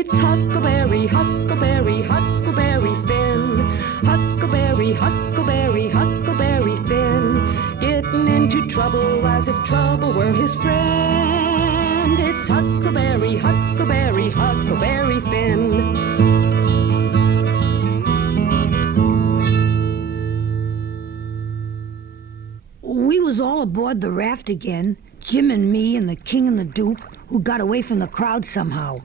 It's Huckleberry, Huckleberry, Huckleberry Finn. Huckleberry, Huckleberry, Huckleberry Finn. Getting into trouble as if trouble were his friend. It's Huckleberry, Huckleberry, Huckleberry Finn. We was all aboard the raft again, Jim and me and the King and the Duke, who got away from the crowd somehow.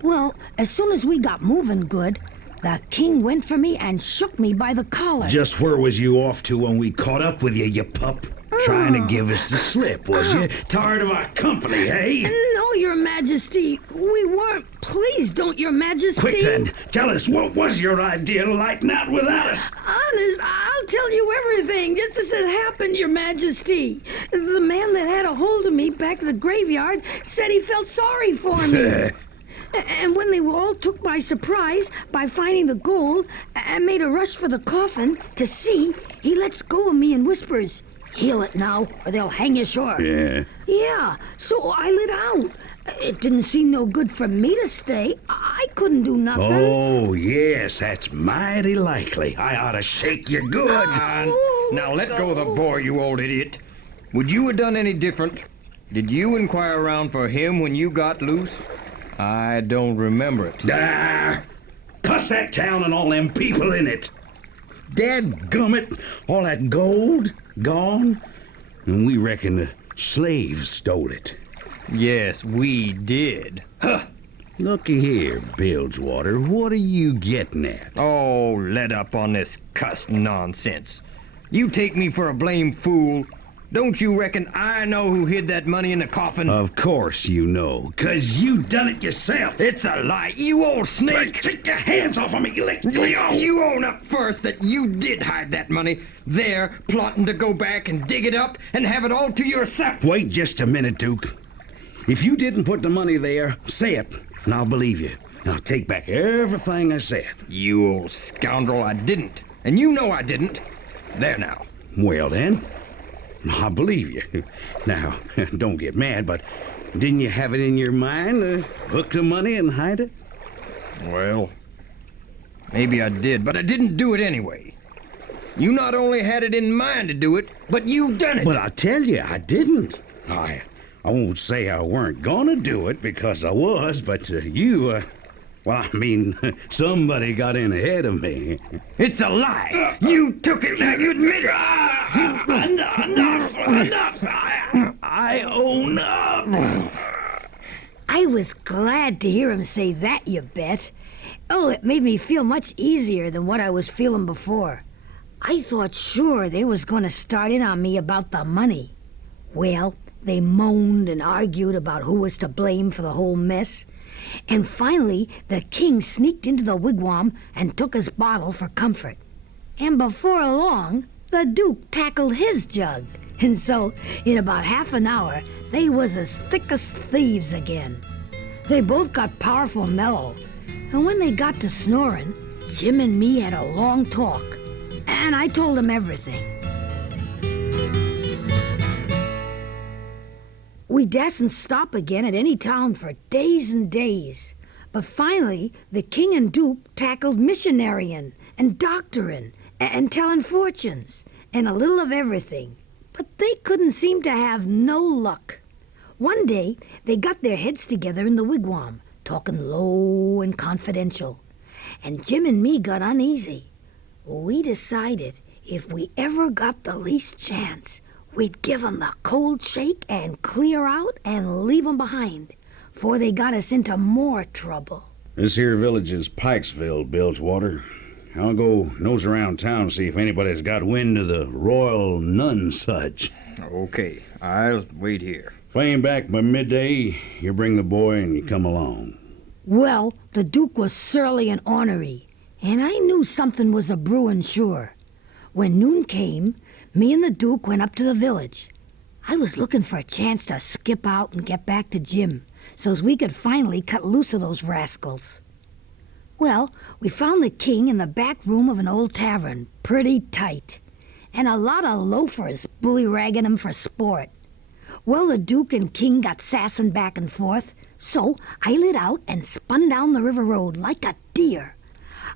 Well, as soon as we got moving good, the King went for me and shook me by the collar. Just where was you off to when we caught up with you, you pup? Trying to give us the slip, was you? Tired of our company, hey? No, Your Majesty. We weren't. Please don't, Your Majesty. Quick then, tell us, what was your idea lighting out without us? Honest, I'll tell you everything, just as it happened, Your Majesty. The man that had a hold of me back at the graveyard said he felt sorry for me. And when they were all took by surprise by finding the gold and made a rush for the coffin to see, he lets go of me and whispers, "Heal it now, or they'll hang you sure." Yeah, so I lit out. It didn't seem no good for me to stay. I couldn't do nothing. Oh, yes, that's mighty likely. I ought to shake you good. Now let go of the boy, you old idiot. Would you have done any different? Did you inquire around for him when you got loose? I don't remember it. Cuss that town and all them people in it. Dadgummit, all that gold gone, and we reckon the slaves stole it. Yes, we did. Huh. Looky here, Bilgewater, what are you getting at? Oh, let up on this cussed nonsense. You take me for a blame fool. Don't you reckon I know who hid that money in the coffin? Of course you know, 'cause you done it yourself. It's a lie, you old snake! Take your hands off of me, You own up first that you did hide that money. There, plotting to go back and dig it up and have it all to yourself. Wait just a minute, Duke. If you didn't put the money there, say it, and I'll believe you. And I'll take back everything I said. You old scoundrel, I didn't. And you know I didn't. There now. Well then, I believe you. Now, don't get mad, but didn't you have it in your mind to hook the money and hide it? Well, maybe I did, but I didn't do it anyway. You not only had it in mind to do it, but you done it. But I tell you, I didn't. I won't say I weren't gonna do it, because I was, but well, I mean, somebody got in ahead of me. It's a lie. You took it. Now you admit it. Enough. I own up. I was glad to hear him say that, you bet. Oh, it made me feel much easier than what I was feeling before. I thought sure they was going to start in on me about the money. Well, they moaned and argued about who was to blame for the whole mess. And finally, the King sneaked into the wigwam and took his bottle for comfort. And before long, the Duke tackled his jug. And so, in about half an hour, they was as thick as thieves again. They both got powerful mellow. And when they got to snoring, Jim and me had a long talk. And I told him everything. We dasn't stop again at any town for days and days. But finally, the King and Duke tackled missionarying and doctoring and telling fortunes and a little of everything. But they couldn't seem to have no luck. One day, they got their heads together in the wigwam, talking low and confidential. And Jim and me got uneasy. We decided if we ever got the least chance, we'd give 'em the cold shake and clear out and leave 'em behind, before they got us into more trouble. This here village is Pikesville, Bilgewater. I'll go nose around town and see if anybody's got wind of the Royal Nonsuch. Okay, I'll wait here. If I ain't back by midday, you bring the boy and you come along. Well, the Duke was surly and ornery, and I knew something was a brewin' sure. When noon came, me and the Duke went up to the village. I was looking for a chance to skip out and get back to Jim, so's we could finally cut loose of those rascals. Well, we found the King in the back room of an old tavern, pretty tight, and a lot of loafers bully-ragging him for sport. Well, the Duke and King got sassing back and forth, So I lit out and spun down the river road like a deer.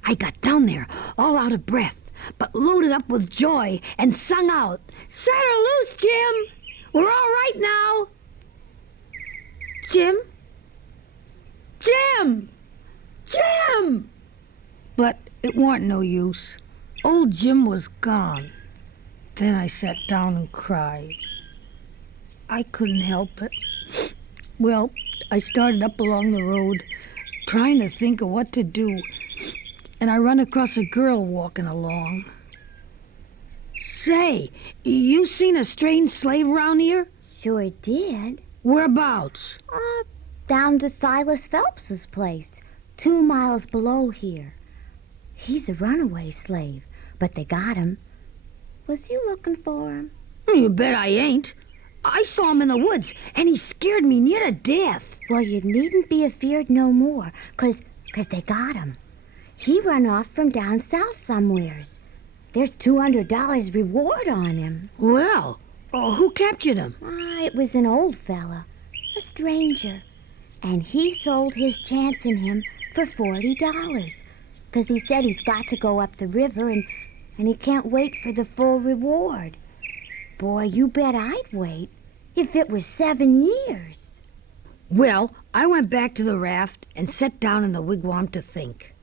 I got down there all out of breath, but loaded up with joy and sung out, "Set her loose, Jim! We're all right now!" Jim? Jim! Jim! But it warn't no use. Old Jim was gone. Then I sat down and cried. I couldn't help it. Well, I started up along the road, trying to think of what to do, and I run across a girl walking along. Say, you seen a strange slave around here? Sure did. Whereabouts? Down to Silas Phelps's place, 2 miles below here. He's a runaway slave, but they got him. Was you looking for him? You bet I ain't. I saw him in the woods, and he scared me near to death. Well, you needn't be afeard no more, 'cause they got him. He run off from down south somewheres. There's $200 reward on him. Well, who captured him? It was an old fella, a stranger, and he sold his chance in him for $40, 'cause he said he's got to go up the river and he can't wait for the full reward. Boy, you bet I'd wait if it was 7 years. Well, I went back to the raft and sat down in the wigwam to think.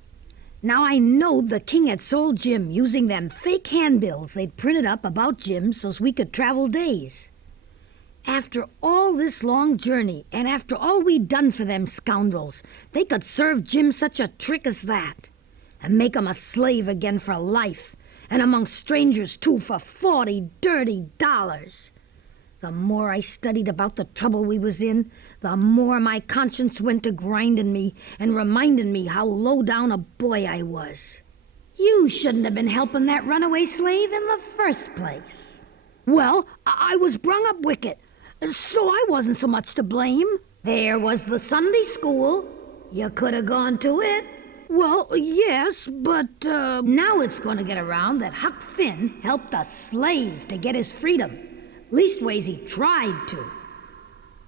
Now I knowed the king had sold Jim using them fake handbills they'd printed up about Jim so's we could travel days. After all this long journey, and after all we'd done for them scoundrels, they could serve Jim such a trick as that, and make him a slave again for life, and among strangers, too, for $40 dirty dollars. The more I studied about the trouble we was in, the more my conscience went to grinding me and reminding me how low down a boy I was. You shouldn't have been helping that runaway slave in the first place. Well, I was brung up wicked, so I wasn't so much to blame. There was the Sunday school. You could have gone to it. Well, yes, but now it's going to get around that Huck Finn helped a slave to get his freedom. Leastways, he tried to.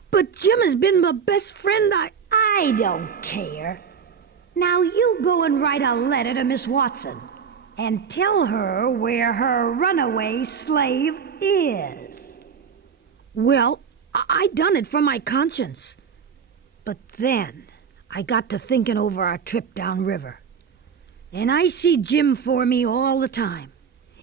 But Jim has been my best friend. I don't care. Now you go and write a letter to Miss Watson and tell her where her runaway slave is. Well, I done it for my conscience. But then I got to thinking over our trip downriver. And I see Jim for me all the time,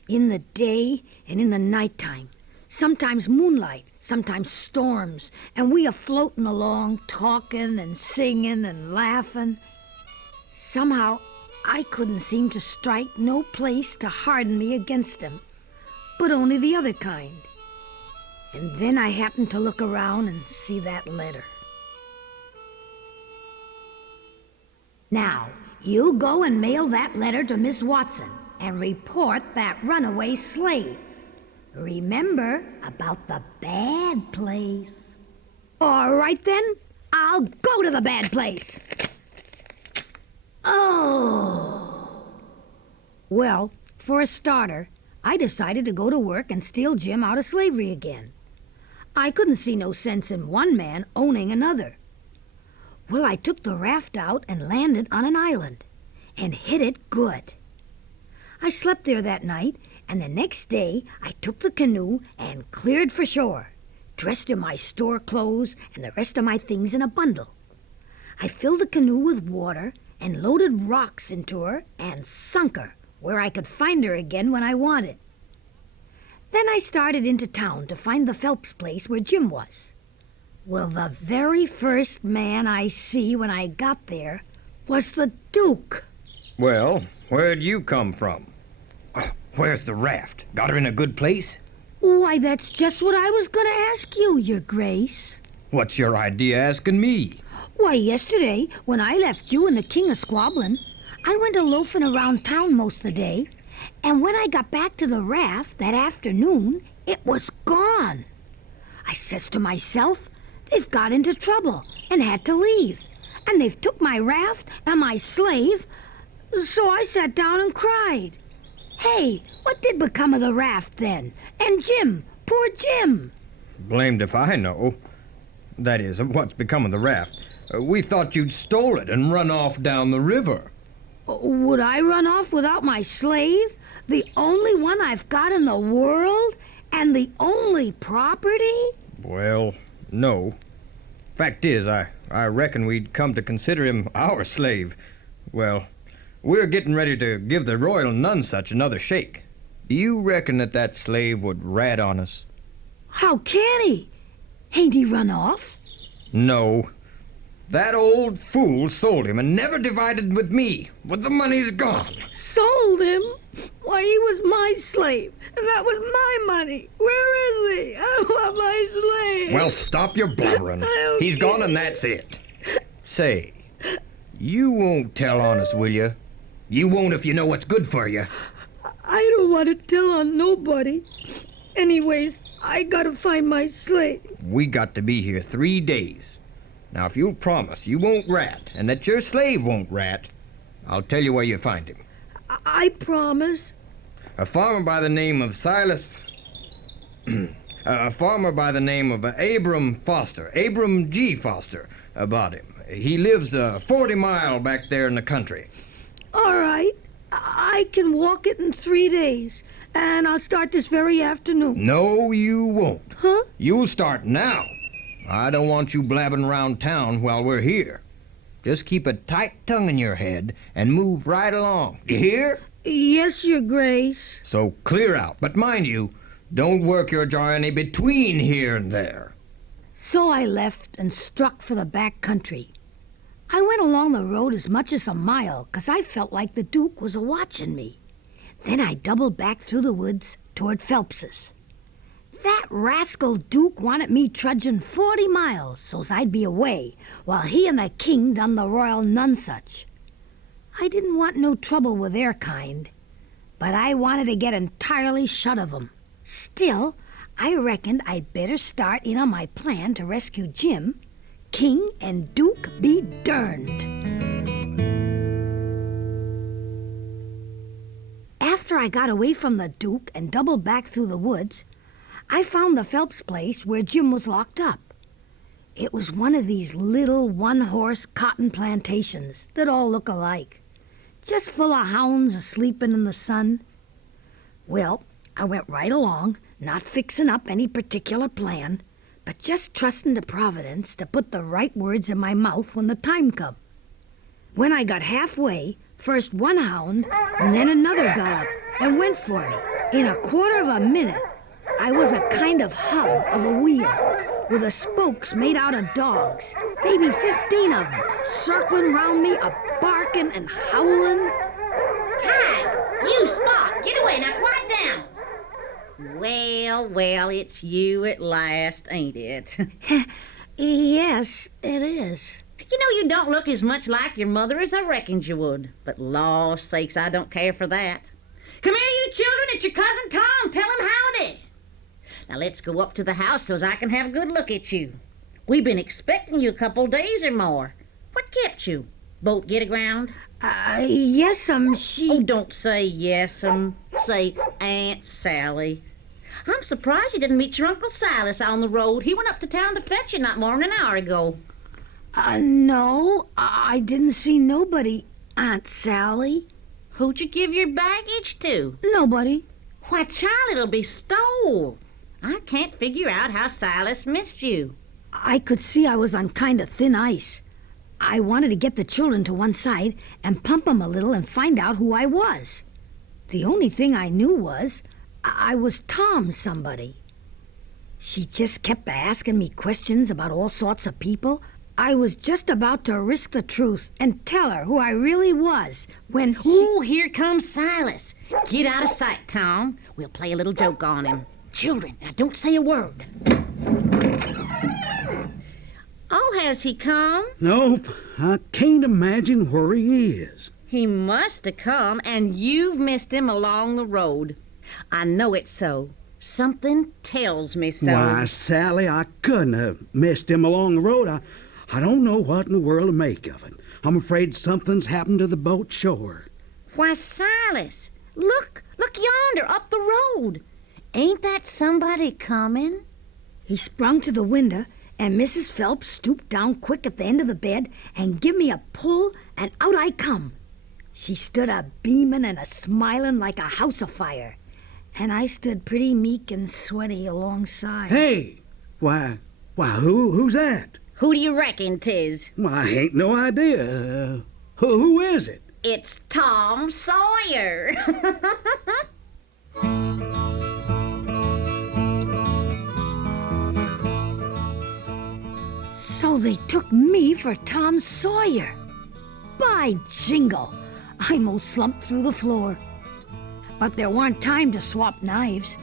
in the day and in the nighttime. Sometimes moonlight, sometimes storms, and we a floating along, talking and singing and laughing. Somehow, I couldn't seem to strike no place to harden me against him, but only the other kind. And then I happened to look around and see that letter. Now, you go and mail that letter to Miss Watson and report that runaway slave. Remember about the bad place. All right, then. I'll go to the bad place. Oh. Well, for a starter, I decided to go to work and steal Jim out of slavery again. I couldn't see no sense in one man owning another. Well, I took the raft out and landed on an island and hid it good. I slept there that night, and the next day I took the canoe and cleared for shore, dressed in my store clothes and the rest of my things in a bundle. I filled the canoe with water and loaded rocks into her and sunk her where I could find her again when I wanted. Then I started into town to find the Phelps place where Jim was. Well, the very first man I see when I got there was the Duke. Well, where'd you come from? Where's the raft? Got her in a good place? Why, that's just what I was going to ask you, Your Grace. What's your idea asking me? Why, yesterday, when I left you and the king a-squabbling, I went a-loafing around town most of the day, and when I got back to the raft that afternoon, it was gone. I says to myself, they've got into trouble and had to leave, and they've took my raft and my slave, so I sat down and cried. Hey, what did become of the raft then? And Jim, poor Jim. Blamed if I know. That is, what's become of the raft. We thought you'd stole it and run off down the river. Would I run off without my slave? The only one I've got in the world? And the only property? Well, no. Fact is, I reckon we'd come to consider him our slave. Well, we're getting ready to give the royal Nonsuch another shake. Do you reckon that slave would rat on us? How can he? Ain't he run off? No. That old fool sold him and never divided with me. But the money's gone. Sold him? Why, he was my slave, and that was my money. Where is he? I want my slave. Well, stop your blubbering. I He's don't gone and that's it. Say, you won't tell on us, will you? You won't if you know what's good for you. I don't want to tell on nobody. Anyways, I gotta find my slave. We got to be here 3 days. Now, if you'll promise you won't rat and that your slave won't rat, I'll tell you where you find him. I promise. A farmer by the name of Silas... a farmer by the name of Abram Foster, Abram G. Foster, bought him. He lives 40 mile back there in the country. All right. I can walk it in 3 days, and I'll start this very afternoon. No, you won't. Huh? You'll start now. I don't want you blabbing around town while we're here. Just keep a tight tongue in your head and move right along. You hear? Yes, Your Grace. So clear out. But mind you, don't work your jaw any between here and there. So I left and struck for the back country. I went along the road as much as a mile, 'cause I felt like the Duke was a-watching me. Then I doubled back through the woods toward Phelps's. That rascal Duke wanted me trudging 40 miles so's I'd be away while he and the king done the royal Nonsuch. I didn't want no trouble with their kind, but I wanted to get entirely shut of 'em. Still, I reckoned I'd better start in on my plan to rescue Jim. King and Duke be derned. After I got away from the Duke and doubled back through the woods, I found the Phelps place where Jim was locked up. It was one of these little one-horse cotton plantations that all look alike, just full of hounds a-sleeping in the sun. Well, I went right along, not fixing up any particular plan, but just trusting to Providence to put the right words in my mouth when the time come. When I got halfway, first one hound and then another got up and went for me. In a quarter of a minute, I was a kind of hub of a wheel with the spokes made out of dogs, maybe 15 of them, circling round me, a-barking and howling. Ty, you Spot, get away now, quiet down. Well, it's you at last, ain't it? Yes, it is. You know you don't look as much like your mother as I reckoned you would, but law's sakes, I don't care for that. Come here, you children, it's your cousin Tom. Tell him howdy. Now let's go up to the house so's I can have a good look at you. We've been expecting you a couple days or more. What kept you? Boat get aground? Yes'm, she... Oh, don't say yes'm. Say Aunt Sally. I'm surprised you didn't meet your Uncle Silas on the road. He went up to town to fetch you not more'n an hour ago. No, I didn't see nobody, Aunt Sally. Who'd you give your baggage to? Nobody. Why, child, it'll be stole. I can't figure out how Silas missed you. I could see I was on kind of thin ice. I wanted to get the children to one side and pump 'em a little and find out who I was. The only thing I knew was I was Tom somebody. She just kept asking me questions about all sorts of people. I was just about to risk the truth and tell her who I really was when Ooh, here comes Silas. Get out of sight, Tom. We'll play a little joke on him. Children, now don't say a word. Oh, has he come? Nope, I can't imagine where he is. He must have come, and you've missed him along the road. I know it's so. Something tells me so. Why, Sally, I couldn't have missed him along the road. I don't know what in the world to make of it. I'm afraid something's happened to the boat shore. Why, Silas, look yonder, up the road. Ain't that somebody coming? he sprung to the window And Mrs. Phelps stooped down quick at the end of the bed and give me a pull, and out I come. She stood a-beamin' and a-smilin' like a house afire, and I stood pretty meek and sweaty alongside. Hey, who's that? Who do you reckon 'tis? Well, I ain't no idea. Who is it? It's Tom Sawyer. So they took me for Tom Sawyer. By jingle, I most slumped through the floor. But there warn't time to swap knives.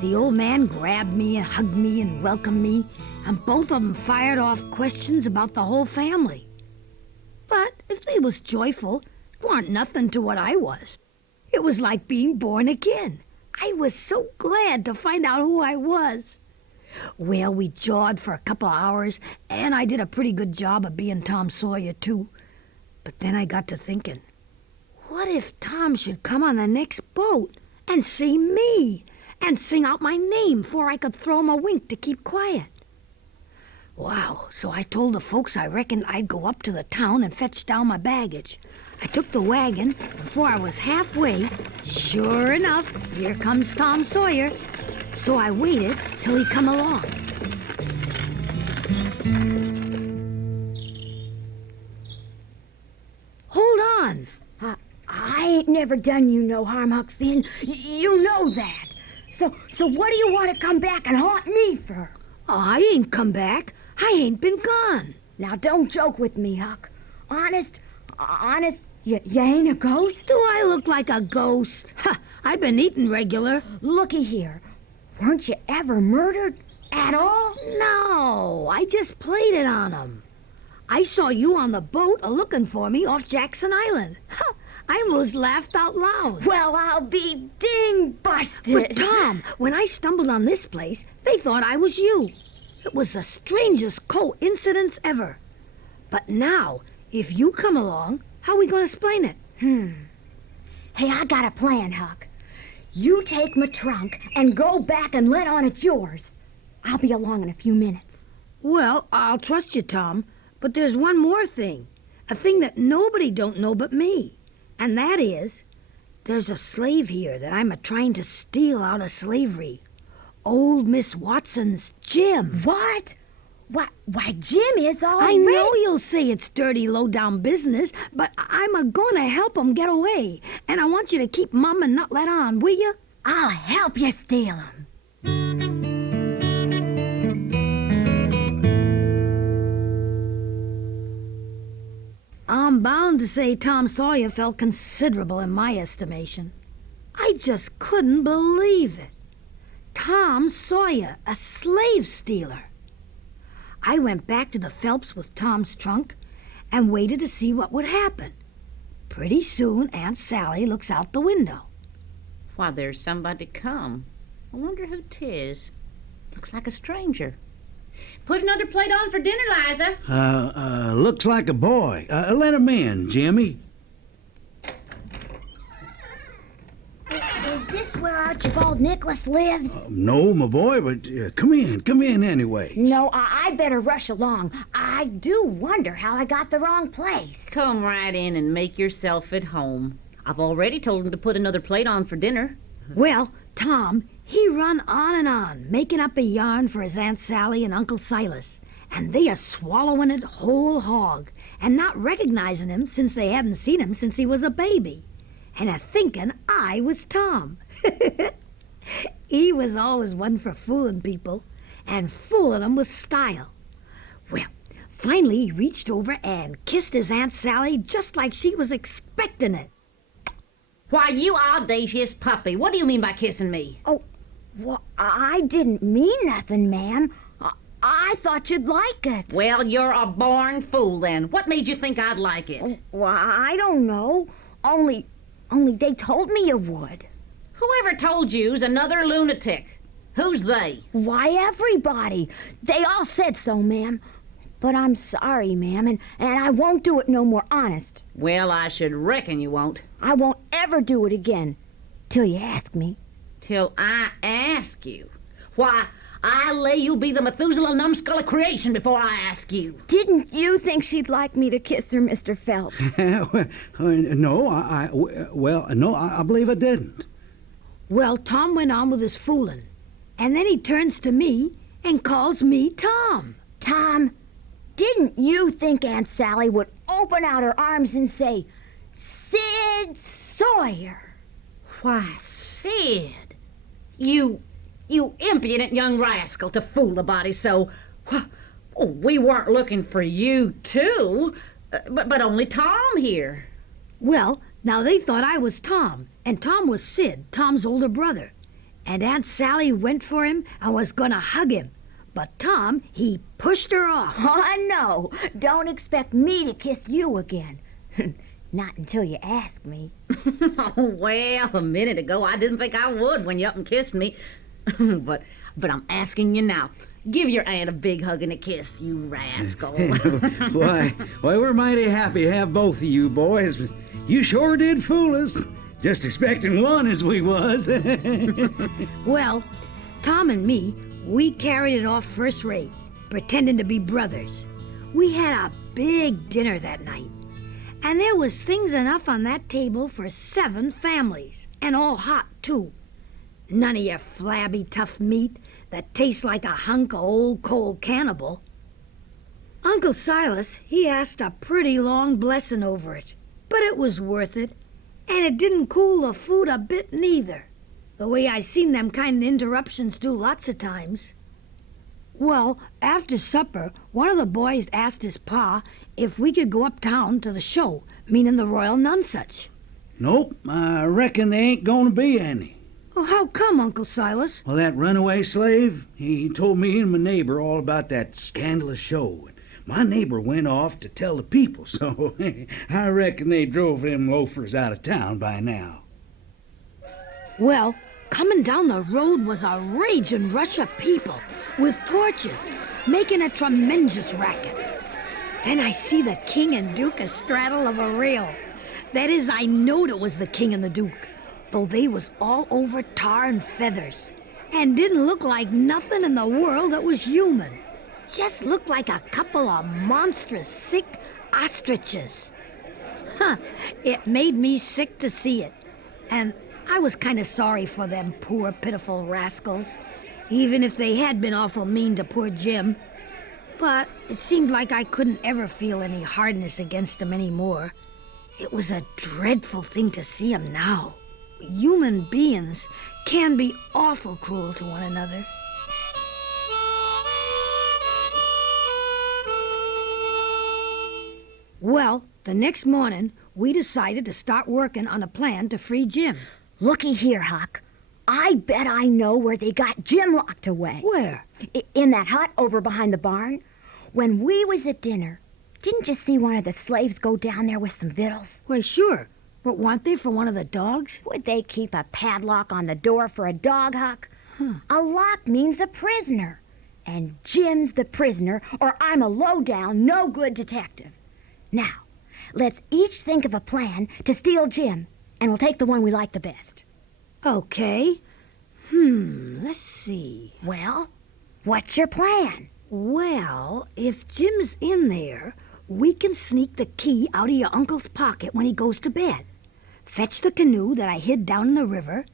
The old man grabbed me and hugged me and welcomed me, and both of 'em fired off questions about the whole family. But if they was joyful, it warn't nothing to what I was. It was like being born again. I was so glad to find out who I was. Well, we jawed for a couple of hours, and I did a pretty good job of being Tom Sawyer, too. But then I got to thinking, what if Tom should come on the next boat and see me and sing out my name before I could throw him a wink to keep quiet? Wow, so I told the folks I reckoned I'd go up to the town and fetch down my baggage. I took the wagon. Before I was halfway, sure enough, here comes Tom Sawyer. So I waited till he come along. Hold on. I ain't never done you no harm, Huck Finn. You know that. So what do you want to come back and haunt me for? I ain't come back. I ain't been gone. Now, don't joke with me, Huck. Honest, you ain't a ghost? Do I look like a ghost? Ha! I've been eating regular. Looky here. Weren't you ever murdered at all? No, I just played it on 'em. I saw you on the boat a-looking for me off Jackson Island. Ha! I almost laughed out loud. Well, I'll be ding-busted. But, Tom, when I stumbled on this place, they thought I was you. It was the strangest coincidence ever. But now, if you come along, how we going to explain it? Hey, I got a plan, Huck. You take my trunk and go back and let on it's yours. I'll be along in a few minutes. Well, I'll trust you, Tom, but there's one more thing. A thing that nobody don't know but me. And that is, there's a slave here that I'm a-trying to steal out of slavery. Old Miss Watson's Jim. What? Why, Jim is already... I know you'll say it's dirty, low-down business, but I'm a-gonna help him get away. And I want you to keep mum and not let on, will you? I'll help you steal him. I'm bound to say Tom Sawyer felt considerable in my estimation. I just couldn't believe it. Tom Sawyer, a slave stealer. I went back to the Phelps with Tom's trunk and waited to see what would happen. Pretty soon, Aunt Sally looks out the window. Why, there's somebody come. I wonder who 'tis. Looks like a stranger. Put another plate on for dinner, Liza. Looks like a boy. Let him in, Jimmy. Is this where Archibald Nicholas lives? No, my boy, but come in anyway. No, I better rush along. I do wonder how I got the wrong place. Come right in and make yourself at home. I've already told him to put another plate on for dinner. Well, Tom, he run on and on, making up a yarn for his Aunt Sally and Uncle Silas. And they are swallowing it whole hog, and not recognizing him since they hadn't seen him since he was a baby. And a-thinking I was Tom. He was always one for fooling people, and fooling 'em with style. Well, finally he reached over and kissed his Aunt Sally just like she was expecting it. Why, you audacious puppy. What do you mean by kissing me? Oh, well, I didn't mean nothing, ma'am. I thought you'd like it. Well, you're a born fool then. What made you think I'd like it? Well, I don't know. Only they told me you would. Whoever told you's another lunatic. Who's they? Why, everybody. They all said so, ma'am. But I'm sorry, ma'am, and I won't do it no more, honest. Well, I should reckon you won't. I won't ever do it again, till you ask me. Till I ask you. Why, I lay you'll be the Methuselah numbskull of creation before I ask you. Didn't you think she'd like me to kiss her, Mr. Phelps? No, I believe I didn't. Well, Tom went on with his fooling, and then he turns to me and calls me Tom. Tom, didn't you think Aunt Sally would open out her arms and say, Sid Sawyer? Why, Sid, you impudent young rascal to fool a body so. Oh, we weren't looking for you, too, but only Tom here. Well, now they thought I was Tom, and Tom was Sid, Tom's older brother. And Aunt Sally went for him and was gonna hug him. But Tom, he pushed her off. Oh, no, don't expect me to kiss you again. Not until you ask me. Oh, well, a minute ago I didn't think I would when you up and kissed me. But I'm asking you now. Give your aunt a big hug and a kiss, you rascal. Why, we're mighty happy to have both of you boys. You sure did fool us. Just expecting one as we was. Well, Tom and me, we carried it off first rate, pretending to be brothers. We had a big dinner that night, and there was things enough on that table for 7 families, and all hot, too. None of your flabby, tough meat that tastes like a hunk of old cold cannibal. Uncle Silas, he asked a pretty long blessing over it, but it was worth it, and it didn't cool the food a bit neither, the way I seen them kind of interruptions do lots of times. Well, after supper, one of the boys asked his pa if we could go uptown to the show, meaning the Royal Nonsuch. Nope, I reckon there ain't gonna be any. Oh, how come, Uncle Silas? Well, that runaway slave, he told me and my neighbor all about that scandalous show. My neighbor went off to tell the people, so I reckon they drove them loafers out of town by now. Well, coming down the road was a raging rush of people with torches, making a tremendous racket. Then I see the king and duke a-straddle of a rail. That is, I knowed it was the king and the duke, though they was all over tar and feathers, and didn't look like nothing in the world that was human. Just looked like a couple of monstrous, sick ostriches. It made me sick to see it, and I was kind of sorry for them poor, pitiful rascals, even if they had been awful mean to poor Jim. But it seemed like I couldn't ever feel any hardness against them anymore. It was a dreadful thing to see them now. Human beings can be awful cruel to one another. Well, the next morning, we decided to start working on a plan to free Jim. Looky here, Huck. I bet I know where they got Jim locked away. Where? In that hut over behind the barn. When we was at dinner, didn't you see one of the slaves go down there with some victuals? Why, sure. But weren't they for one of the dogs? Would they keep a padlock on the door for a dog, Huck? A lock means a prisoner. And Jim's the prisoner, or I'm a low-down, no-good detective. Now, let's each think of a plan to steal Jim, and we'll take the one we like the best. Okay. Let's see. Well, what's your plan? Well, if Jim's in there, we can sneak the key out of your uncle's pocket when he goes to bed. Fetch the canoe that I hid down in the river,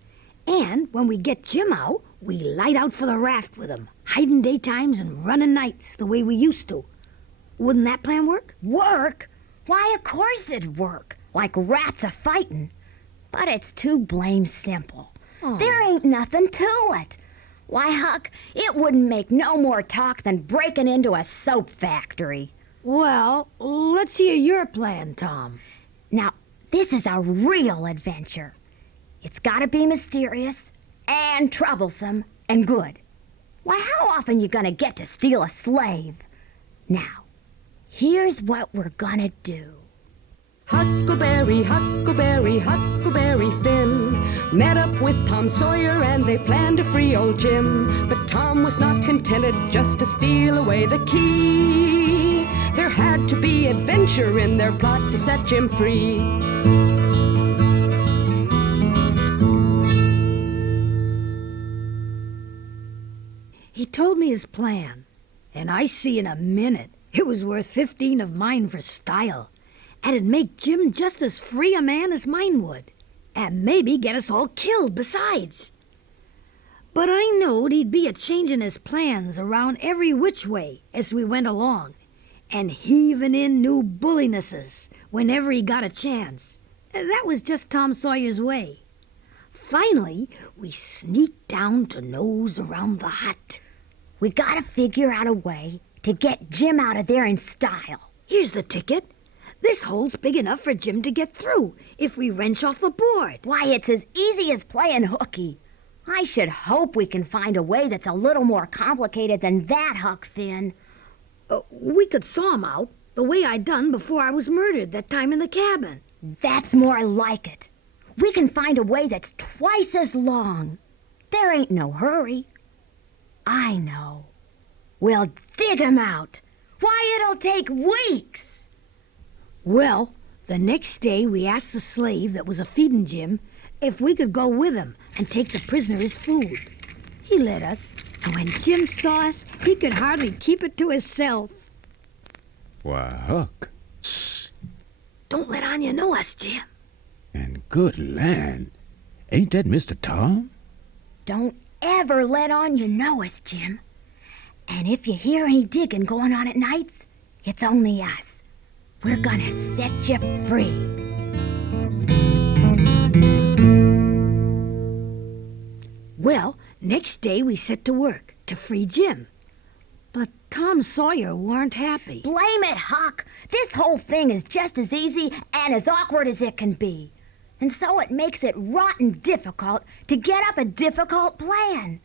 and when we get Jim out, we light out for the raft with him, hiding daytimes and running nights the way we used to. Wouldn't that plan work? Work? Why, of course it'd work. Like rats a-fightin'. But it's too blame simple. There ain't nothing to it. Why, Huck, it wouldn't make no more talk than breaking into a soap factory. Well, let's hear your plan, Tom. Now, this is a real adventure. It's gotta be mysterious and troublesome and good. Why, how often you gonna get to steal a slave? Now, here's what we're gonna do. Huckleberry, Huckleberry, Huckleberry Finn met up with Tom Sawyer and they planned to free old Jim. But Tom was not contented just to steal away the key. There had to be adventure in their plot to set Jim free. He told me his plan, and I see in a minute it was worth 15 of mine for style, and it'd make Jim just as free a man as mine would, and maybe get us all killed besides. But I knowed he'd be a-changing his plans around every which way as we went along, and heaving in new bullinesses whenever he got a chance. That was just Tom Sawyer's way. Finally, we sneaked down to nose around the hut. We gotta figure out a way to get Jim out of there in style. Here's the ticket. This hole's big enough for Jim to get through if we wrench off the board. Why, it's as easy as playing hooky. I should hope we can find a way that's a little more complicated than that, Huck Finn. We could saw him out, the way I done before I was murdered that time in the cabin. That's more like it. We can find a way that's twice as long. There ain't no hurry. I know. We'll dig 'em out. Why, it'll take weeks. Well, the next day we asked the slave that was a-feeding Jim if we could go with him and take the prisoner his food. He let us, and when Jim saw us, he could hardly keep it to himself. Why, Huck. Shh. Don't let Anya know us, Jim. And good land, ain't that Mr. Tom? Don't ever let on you know us, Jim. And if you hear any digging going on at nights, it's only us. We're gonna set you free. Well, next day we set to work to free Jim. But Tom Sawyer weren't happy. Blame it, Huck. This whole thing is just as easy and as awkward as it can be. And so it makes it rotten difficult to get up a difficult plan.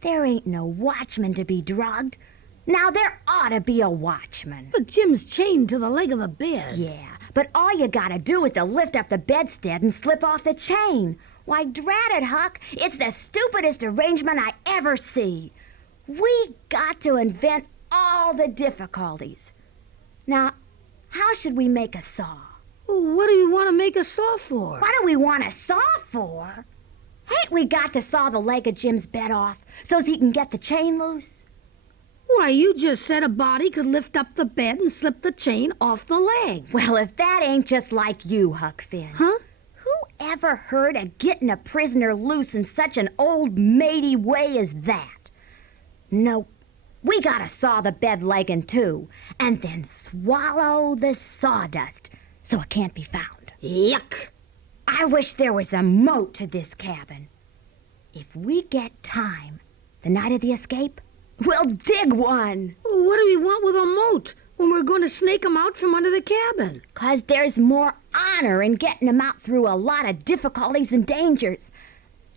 There ain't no watchman to be drugged. Now there ought to be a watchman. But Jim's chained to the leg of the bed. Yeah, but all you gotta do is to lift up the bedstead and slip off the chain. Why, drat it, Huck, it's the stupidest arrangement I ever see. We got to invent all the difficulties. Now, how should we make a saw? What do you want to make a saw for? What do we want a saw for? Ain't we got to saw the leg of Jim's bed off so's he can get the chain loose? Why, you just said a body could lift up the bed and slip the chain off the leg. Well, if that ain't just like you, Huck Finn. Huh? Who ever heard of getting a prisoner loose in such an old matey way as that? No, we gotta saw the bed leg in two, and then swallow the sawdust so it can't be found. Yuck! I wish there was a moat to this cabin. If we get time, the night of the escape, we'll dig one. What do we want with a moat when we're going to snake 'em out from under the cabin? 'Cause there's more honor in getting 'em out through a lot of difficulties and dangers.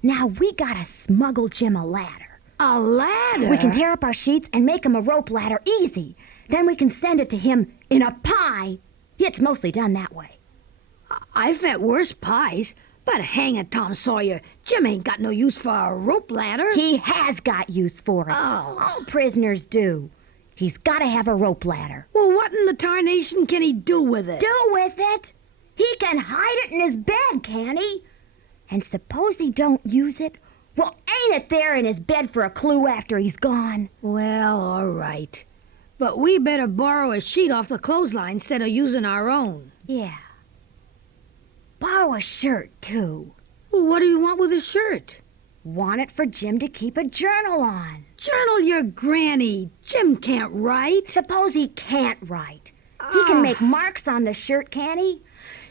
Now we gotta smuggle Jim a ladder. A ladder? We can tear up our sheets and make him a rope ladder easy. Then we can send it to him in a pie. It's mostly done that way. I've had worse pies, but hang it, Tom Sawyer, Jim ain't got no use for a rope ladder. He has got use for it. Oh. All prisoners do. He's gotta have a rope ladder. Well, what in the tarnation can he do with it? Do with it? He can hide it in his bed, can't he? And suppose he don't use it? Well, ain't it there in his bed for a clue after he's gone? Well, all right. But we better borrow a sheet off the clothesline instead of using our own. Yeah. Borrow a shirt, too. Well, what do you want with a shirt? Want it for Jim to keep a journal on. Journal your granny. Jim can't write. Suppose he can't write. He can make marks on the shirt, can't he?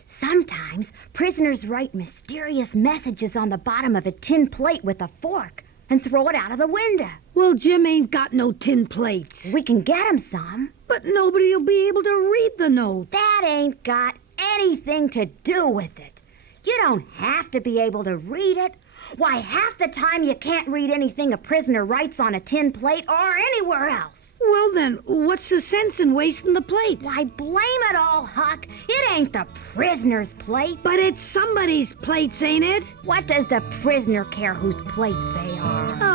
Sometimes prisoners write mysterious messages on the bottom of a tin plate with a fork and throw it out of the window. Well, Jim ain't got no tin plates. We can get him some. But nobody'll be able to read the note. That ain't got anything to do with it. You don't have to be able to read it. Why, half the time you can't read anything a prisoner writes on a tin plate or anywhere else. Well, then, what's the sense in wasting the plates? Why, blame it all, Huck. It ain't the prisoner's plate. But it's somebody's plates, ain't it? What does the prisoner care whose plates they are?